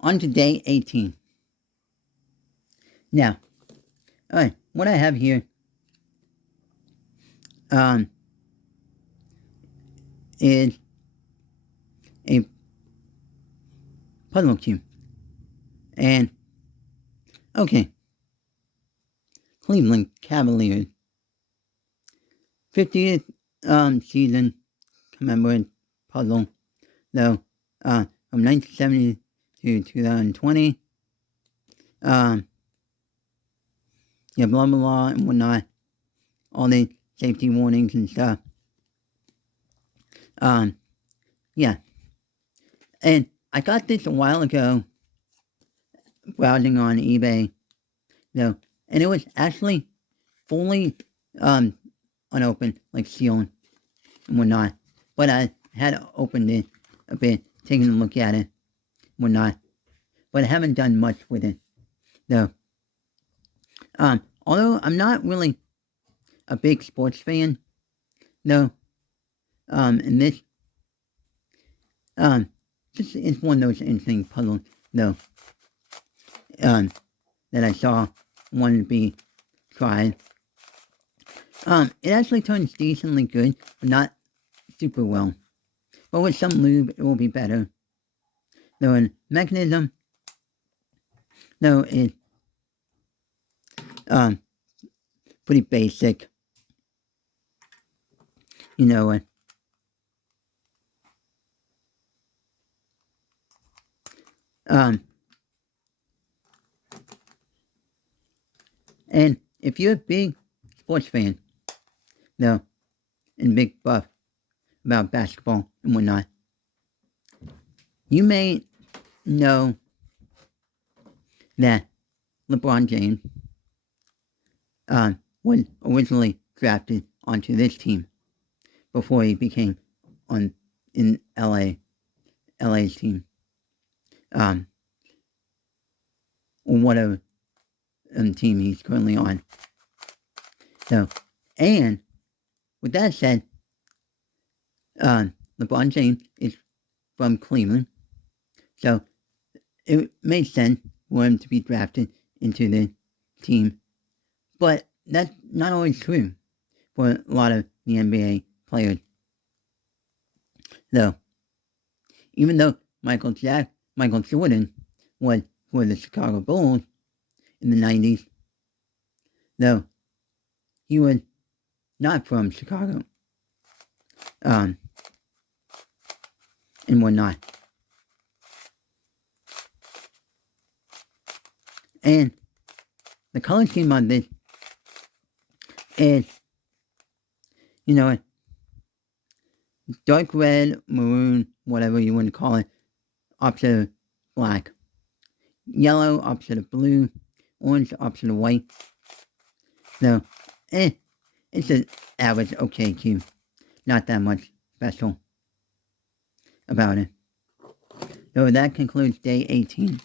on to day 18. Now, alright, what I have here, is a puzzle cube. And, okay, Cleveland Cavaliers 50th season commemorative puzzle, though, from 1970 to 2020. Yeah, blah blah blah and whatnot. All the safety warnings and stuff. Yeah. And I got this a while ago, browsing on eBay, though, and it was actually fully unopened, like sealed and whatnot. But I had opened it a bit, taken a look at it, whatnot. But I haven't done much with it, though. Although I'm not really a big sports fan, though, and this it's one of those interesting puzzles, though, that I saw wanted to be tried. It actually turns decently good, but not super well. But with some lube, it will be better. Though in mechanism, though it's pretty basic. You know what? And if you're a big sports fan, though, and big buff about basketball and whatnot, you may know that LeBron James was originally drafted onto this team before he became in LA's team, or whatever team he's currently on. So, and with that said, LeBron James is from Cleveland, so it makes sense for him to be drafted into the team. But that's not always true for a lot of the NBA players. Though, even though Michael Jordan was for the Chicago Bulls in the 90s, though he was not from Chicago, and whatnot. And the color scheme on this is, you know, dark red, maroon, whatever you want to call it, opposite of black. Yellow, opposite of blue. Orange, opposite of white. So, it's an average okay cube. Not that much special about it. So that concludes day 18.